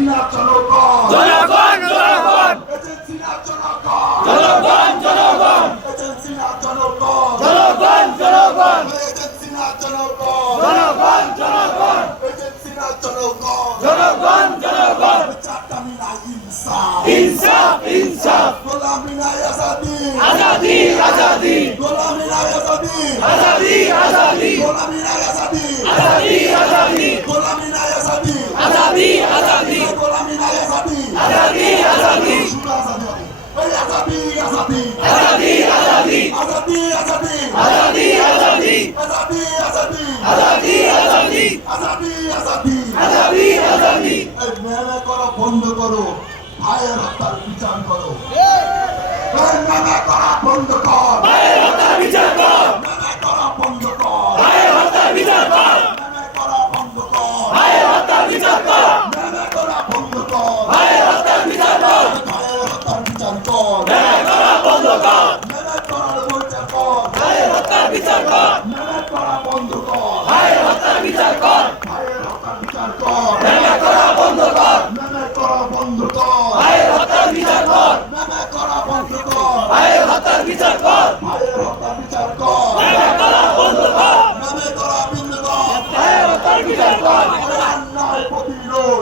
Agency না জনগণ, জনগণ জনগণ, এজেন্সি না জনগণ, জনগণ জনগণ, এজেন্সি না জনগণ, জনগণ জনগণ, এজেন্সি না জনগণ, জনগণ জনগণ, এজেন্সি না জনগণ, জনগণ জনগণ, চাটামি না ইনসাফ, ইনসাফ ইনসাফ, গোলামি না আজাদি, আজাদি আজাদি, গোলামি না আজাদি, আজাদি আজাদি, গোলামি না আজাদি, আজাদি আজাদি, গোলামি না আজাদি, আজাদি আজাদি, গোলামি না আজাদি, আজাদি আজাদি, শুধু আজাদি হবে। এই আজাদি আজাদি, আজাদি আজাদি, আজাদি আজাদি, আজাদি আজাদি, আজাদি আজাদি, আজাদি আজাদি, আজাদি আজাদি, আজাদি আজাদি, এই মেলা করা বন্ধ করো, ভাইয়ের হত্যার বিচার করো। এই মেলা করা বন্ধ কর, ভাইয়ের হত্যার বিচার কর, মেলা করা বন্ধ কর, ভাইয়ের হত্যার বিচার কর, মেলা করা বন্ধ কর, ভাইয়ের হত্যার বিচার কর, মেলা করা বন্ধ কর, ভাইয়ের হত্যার বিচার কর, ভাইয়ের হত্যার বিচার কর, মেলা করা বন্ধ কর, মেলা করার বিচার কর, ভাইয়ের হত্যার বিচার কর, মেলা করা বন্ধ কর, ভাইয়ের হত্যার বিচার কর, ভাইয়ের হত্যার বিচার কর, মেলা করা বন্ধ কর, মেলা করা বন্ধ কর, ভাইয়ের হত্যার বিচার কর, মেলা করা বন্ধ কর, ভাইয়ের হত্যার বিচার কর, ভাইয়ের হত্যার বিচার কর, মেলা করা বন্ধ কর, মেলা করা বন্ধ কর, ভাইয়ের হত্যার বিচার কর, অন্যায় প্রতিরোধ,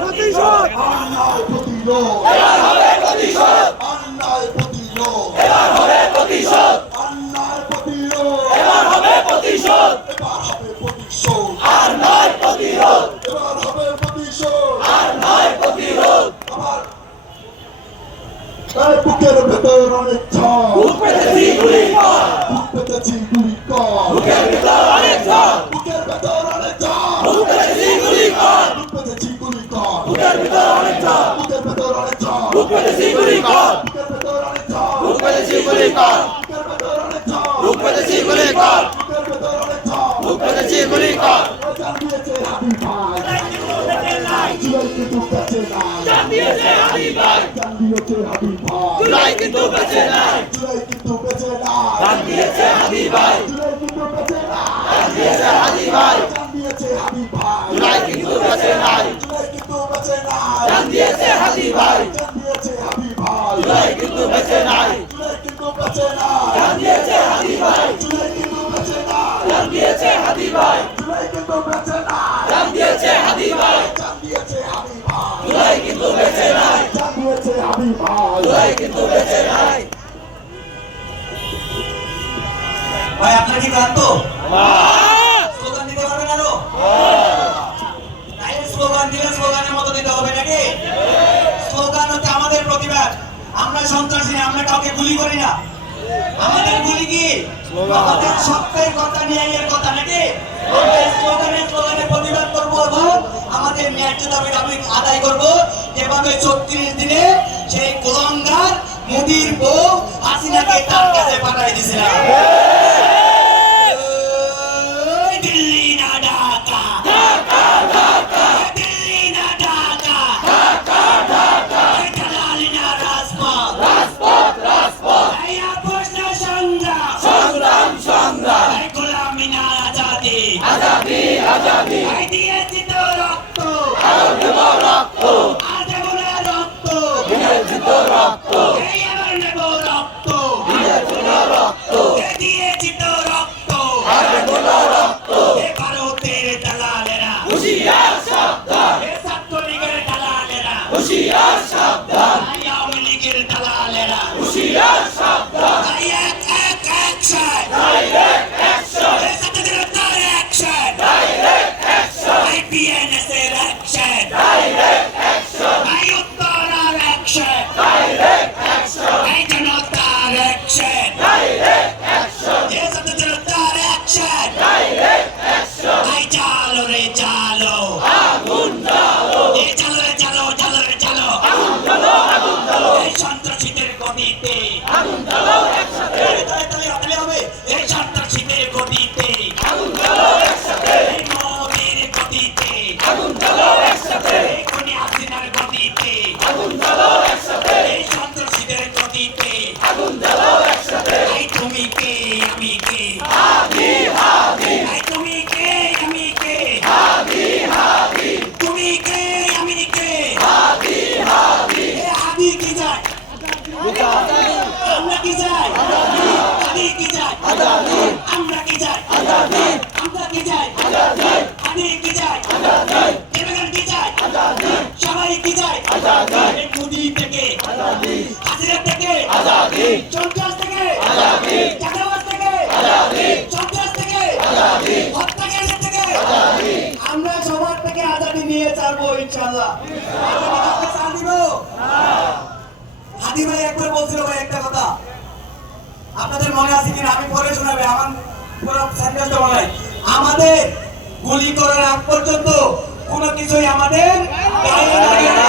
প্রতিশোধ, অন্যায় প্রতিরোধ, এবার হবে প্রতিশোধ, অন্যায় প্রতিরোধ, এবার হবে প্রতিশোধ, অন্যায় প্রতিরোধ, এবার হবে প্রতিশোধ, এবার হবে প্রতিশোধ, আর নয় প্রতিরোধ, এবার হবে প্রতিশোধ। আর নয় প্রতিরোধ, আমার এই বুকের ভেতর অনেক ঝড়, বুক পেতেছি গুলি কর, বুক পেতেছি গুলি কর, বুকের ভিতর অনেক ঝড়, বুকের ভেতর অনেক ঝড়, বুক পেতেছি গুলি কর, বুক পেতেছি গুলি কর, বুকের ভিতর অনেক ঝড়, বুকের ভেতর অনেক ঝড়, বুক পেতেছি গুলি কর, বুকের ভেতর অনেক ঝড়, বুক পেতেছি গুলি কর, বুকের ভেতর অনেক ঝড়, বুক পেতেছি গুলি কর, বুকের ভেতর অনেক ঝড়। বুক পেতেছি গুলি কর, জান দিয়েছে হাবিব ভাই, জুলাই কিন্তু বেঁচে নাই, জান দিয়েছে হাবিব ভাই, জান দিয়েছে হাবিব ভাই, জুলাই কিন্তু বেঁচে নাই, জুলাই কিন্তু বেঁচে নাই, জান দিয়েছে হাবিব ভাই, জুলাই কিন্তু বেঁচে নাই, জান দিয়েছে হাবিব ভাই, জান দিয়েছে হাবিব ভাই, জুলাই কিন্তু বেঁচে নাই, জুলাই কিন্তু বেঁচে নাই, জান দিয়েছে হাবিব ভাই, জান দিয়েছে হাবিব ভাই, জুলাই কিন্তু বেঁচে নাই, জুলাই কিন্তু বেঁচে নাই, জান দিয়েছে হাবিব ভাই, জুলাই কিন্তু বেঁচে নাই, জান দিয়েছে হাবিব ভাই, জুলাই কিন্তু বেঁচে নাই, জান দিয়েছে হাবিব ভাই, জান দিয়েছে হাবিব ভাই, জুলাই কিন্তু বেঁচে নাই, জান দিয়েছে হাবিব ভাই। জুলাই কিন্তু বেঁচে নাই। ভাই আপনার কি ক্লান্ত? স্লোগান দিতে পারবেন আরো? তাই স্লোগান দিলে স্লোগানের মতো দিতে হবে নাকি? স্লোগান হচ্ছে আমাদের প্রতিবাদ। আমরা সন্ত্রাসী না, আমরা কাউকে গুলি করি না। আমাদের গুলি কি? আমাদের সত্যের কথা ন্যায়ের কথা নাকি? আমরা স্লোগানে প্রতিবাদ করবো এবং আমাদের ন্যায্য দাবি আদায় করবো। যেভাবে 36 দিনে সেই কুলাঙ্গার মোদির বউ হাসিনাকে তার কাছে পাঠাই দিয়েছিলাম। দিল্লি না ঢাকা, দিল্লি না ঢাকা, দালালি না রাজপথ, এই আপোষ না সংগ্রাম, সংগ্রাম সংগ্রাম, এই গোলামি না আজাদি, আজাদি আজাদি, এই দিয়েছি তো রক্ত, আরো দেব রক্ত, আজ বলে রক্ত, দিয়েছি তো রক্ত, এই আবার নেব রক্ত, দিয়েছি তো রক্ত, এই দিয়েছি তো রক্ত, আরো দেব রক্ত, এ ভারতের দালালেরা, হুশিয়ার সাবধান, এ ছাত্রলীগের দালালেরা, হুশিয়ার সাবধান, এই আওয়ামী লীগের দালালেরা, হুশিয়ার সাবধান, এই এক অ্যাকশন, ডাইরেক্ট অ্যাকশন, এই ছাত্রদের অ্যাকশন, ডাইরেক্ট অ্যাকশন, এই বিএনএস এর অ্যাকশন, ডাইরেক্ট অ্যাকশন, এই উত্তরার অ্যাকশন, ডাইরেক্ট অ্যাকশন, এই জনতার অ্যাকশন, ডাইরেক্ট অ্যাকশন, এই ছাত্রদের অ্যাকশন, ডাইরেক্ট অ্যাকশন, এই চালো রে চালো, আগুন জ্বালো, এই চালো রে চালো, চালো রে চালো, আগুন জ্বালো, আগুন জ্বালো, এই সন্ত্রাসীদের গতিতে, আগুন কি চাই? আজাদি আমরা কি চাই? আজাদি আমি কি চাই? আজাদি জনগণ কি চাই? আজাদি সবাই কি চাই? আজাদি এই মোদি থেকে, আজাদি হাসিনা থেকে, আজাদি সন্ত্রাস থেকে, আজাদি চাঁদাবাজ থেকে, আজাদি সন্ত্রাস থেকে, আজাদি হত্যাকারী থেকে, আজাদি আমরা সবার থেকে আজাদি নিয়ে ছাড়বো ইনশাআল্লাহ। আজাদি ছাড় দিব? হাদি ভাই একবার বলছিল ভাই একটা কথা, আপনাদের মনে আছে কিনা আমি পরে শোনাবে, আমার পুরো সেন্টেন্সটা মনে হয়। আমাদের গুলি করার আগ পর্যন্ত কোনো কিছুই আমাদের গায়ে লাগে না।